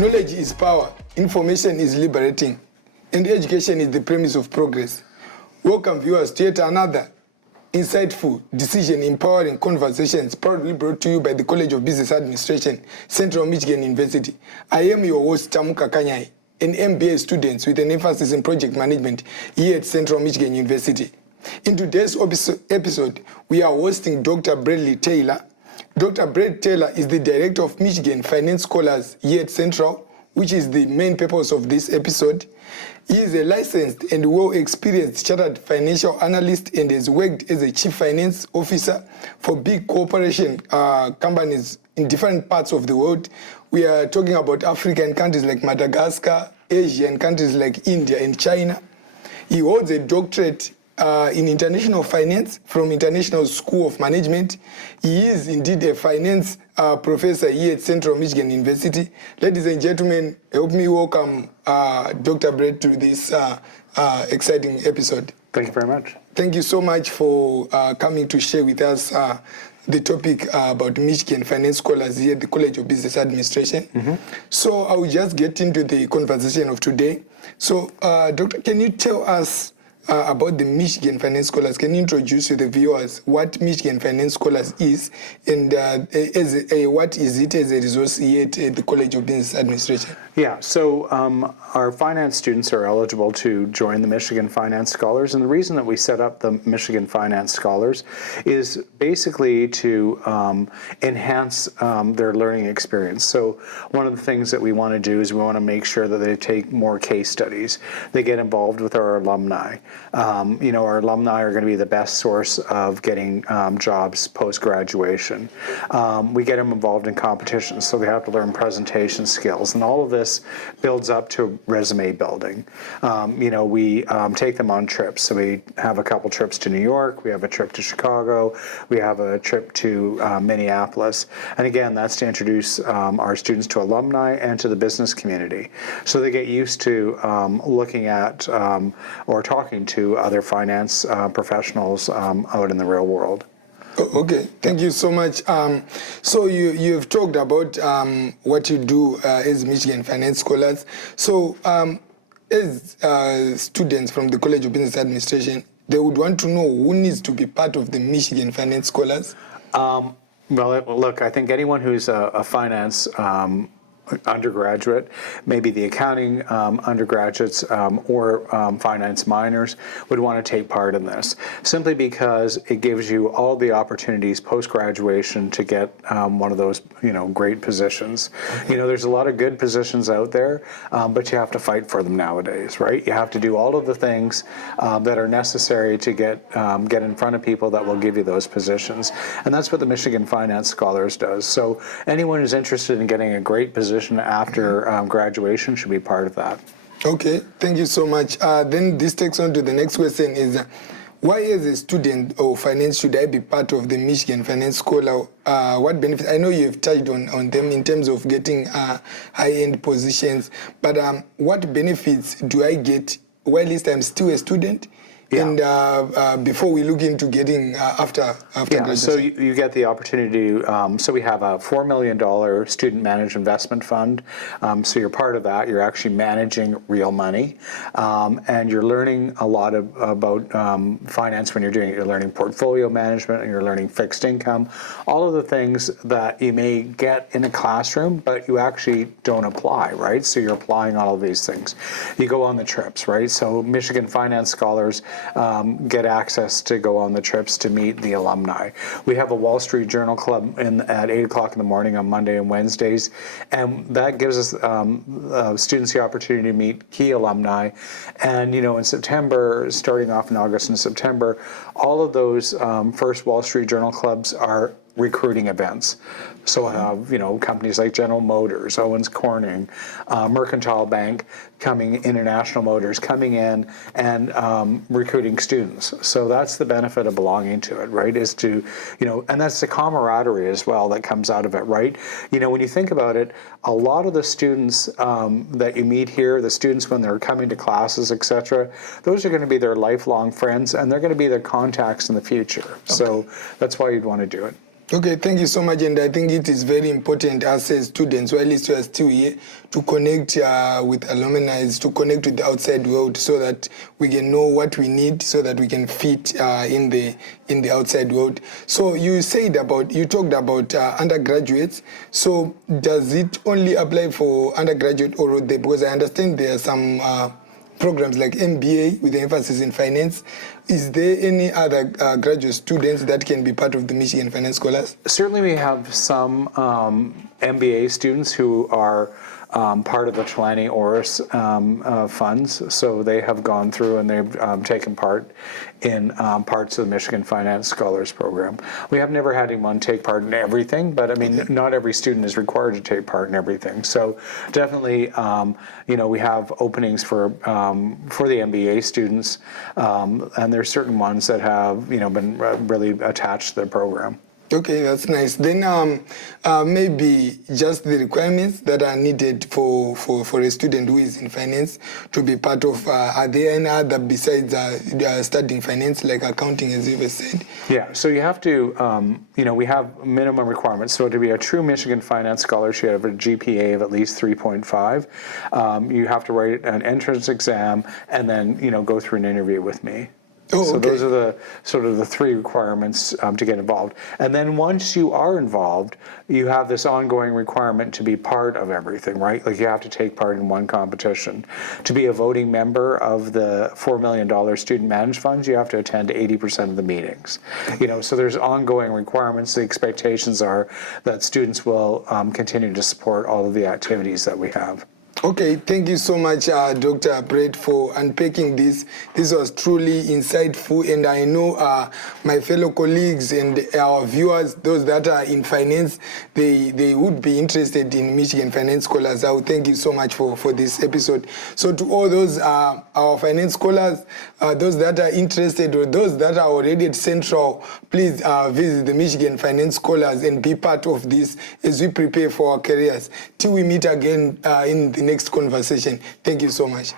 Knowledge is power, information is liberating, and education is the premise of progress. Welcome viewers to yet another insightful, decision-empowering conversations proudly brought to you by the College of Business Administration, Central Michigan University. I am your host, Tamuka Kanyai, an MBA student with an emphasis in project management here at Central Michigan University. In today's episode, we are hosting Dr. Bradley Taylor. Dr. Brad Taylor is the Director of Michigan Finance Scholars here at Central, which is the main purpose of this episode. He is a licensed and well-experienced chartered financial analyst and has worked as a chief finance officer for big corporation companies in different parts of the world. We are talking about African countries like Madagascar, Asian countries like India and China. He holds a doctorate in international finance from International School of Management. He is indeed a finance professor here at Central Michigan University. Ladies and gentlemen, help me welcome Dr. Brett to this exciting episode. Thank you very much. Thank you so much for coming to share with us the topic about Michigan Finance Scholars here at the College of Business Administration. Mm-hmm. So I will just get into the conversation of today. So, Doctor, can you tell us about the Michigan Finance Scholars? Can you introduce to the viewers what Michigan Finance Scholars is and what is it as a resource here at the College of Business Administration? Yeah, so our finance students are eligible to join the Michigan Finance Scholars, and the reason that we set up the Michigan Finance Scholars is basically to enhance their learning experience. So one of the things that we want to do is we want to make sure that they take more case studies. They get involved with our alumni. Our alumni are going to be the best source of getting jobs post-graduation. We get them involved in competitions, so they have to learn presentation skills, and all of this builds up to resume building. We take them on trips. So we have a couple trips to New York, we have a trip to Chicago, we have a trip to Minneapolis. And again, that's to introduce our students to alumni and to the business community. So they get used to looking at or talking to other finance professionals out in the real world. Okay, thank you so much. So you've talked about what you do as Michigan Finance Scholars. So as students from the College of Business Administration, they would want to know who needs to be part of the Michigan Finance Scholars? Well, look, I think anyone who's a finance undergraduate, maybe the accounting undergraduates or finance minors would want to take part in this, simply because it gives you all the opportunities post-graduation to get one of those, great positions. Okay. There's a lot of good positions out there, but you have to fight for them nowadays, right? You have to do all of the things that are necessary to get in front of people that will give you those positions. And that's what the Michigan Finance Scholars does. So anyone who's interested in getting a great position after graduation should be part of that. Okay, thank you so much. Then this takes on to the next question is, why as a student of finance should I be part of the Michigan Finance Scholar? What benefits? I know you've touched on them in terms of getting high-end positions, but what benefits do I get while I'm still a student? Yeah. And before we look into getting after graduation. So you get the opportunity to, so we have a $4 million student managed investment fund. So you're part of that. You're actually managing real money. And you're learning a lot about finance when you're doing it. You're learning portfolio management and you're learning fixed income. All of the things that you may get in a classroom, but you actually don't apply, right? So you're applying all of these things. You go on the trips, right? So Michigan Finance Scholars get access to go on the trips to meet the alumni. We have a Wall Street Journal Club at 8 o'clock in the morning on Monday and Wednesdays, and that gives us students the opportunity to meet key alumni. And in September, starting off in August and September, all of those first Wall Street Journal Clubs are recruiting events. So I have, companies like General Motors, Owens Corning, Mercantile Bank, International Motors coming in and recruiting students. So that's the benefit of belonging to it, right? Is to, and that's the camaraderie as well that comes out of it, right? When you think about it, a lot of the students that you meet here, the students when they're coming to classes, etc., those are going to be their lifelong friends, and they're going to be their contacts in the future. Okay. So that's why you'd want to do it. Okay, thank you so much. And I think it is very important as students, or at least you are still here, to connect with alumni, to connect with the outside world so that we can know what we need so that we can fit in the outside world. So you talked about undergraduates. So does it only apply for undergraduate or because I understand there are some programs like MBA with the emphasis in finance. Is there any other graduate students that can be part of the Michigan Finance Scholars? Certainly we have some MBA students who are part of the Trelawney Orris funds, so they have gone through and they've taken part in parts of the Michigan Finance Scholars Program. We have never had anyone take part in everything, but I mean, not every student is required to take part in everything. So definitely, we have openings for the MBA students, and there's certain ones that have, been really attached to the program. Okay, that's nice. Then maybe just the requirements that are needed for a student who is in finance to be part of, are there any other besides studying finance, like accounting, as you've said? Yeah, so you have to, we have minimum requirements. So to be a true Michigan Finance Scholar, you have a GPA of at least 3.5. You have to write an entrance exam and then, go through an interview with me. Oh, so okay. Those are the three requirements to get involved. And then once you are involved, you have this ongoing requirement to be part of everything, right? Like you have to take part in one competition. To be a voting member of the $4 million student managed funds, you have to attend 80% of the meetings. So there's ongoing requirements. The expectations are that students will continue to support all of the activities that we have. Okay, thank you so much, Dr. Brett, for unpacking this. This was truly insightful, and I know my fellow colleagues and our viewers, those that are in finance, they would be interested in Michigan Finance Scholars. I would thank you so much for this episode. So to all those our finance scholars, those that are interested or those that are already at Central, please visit the Michigan Finance Scholars and be part of this as we prepare for our careers. Till we meet again in the next conversation. Thank you so much.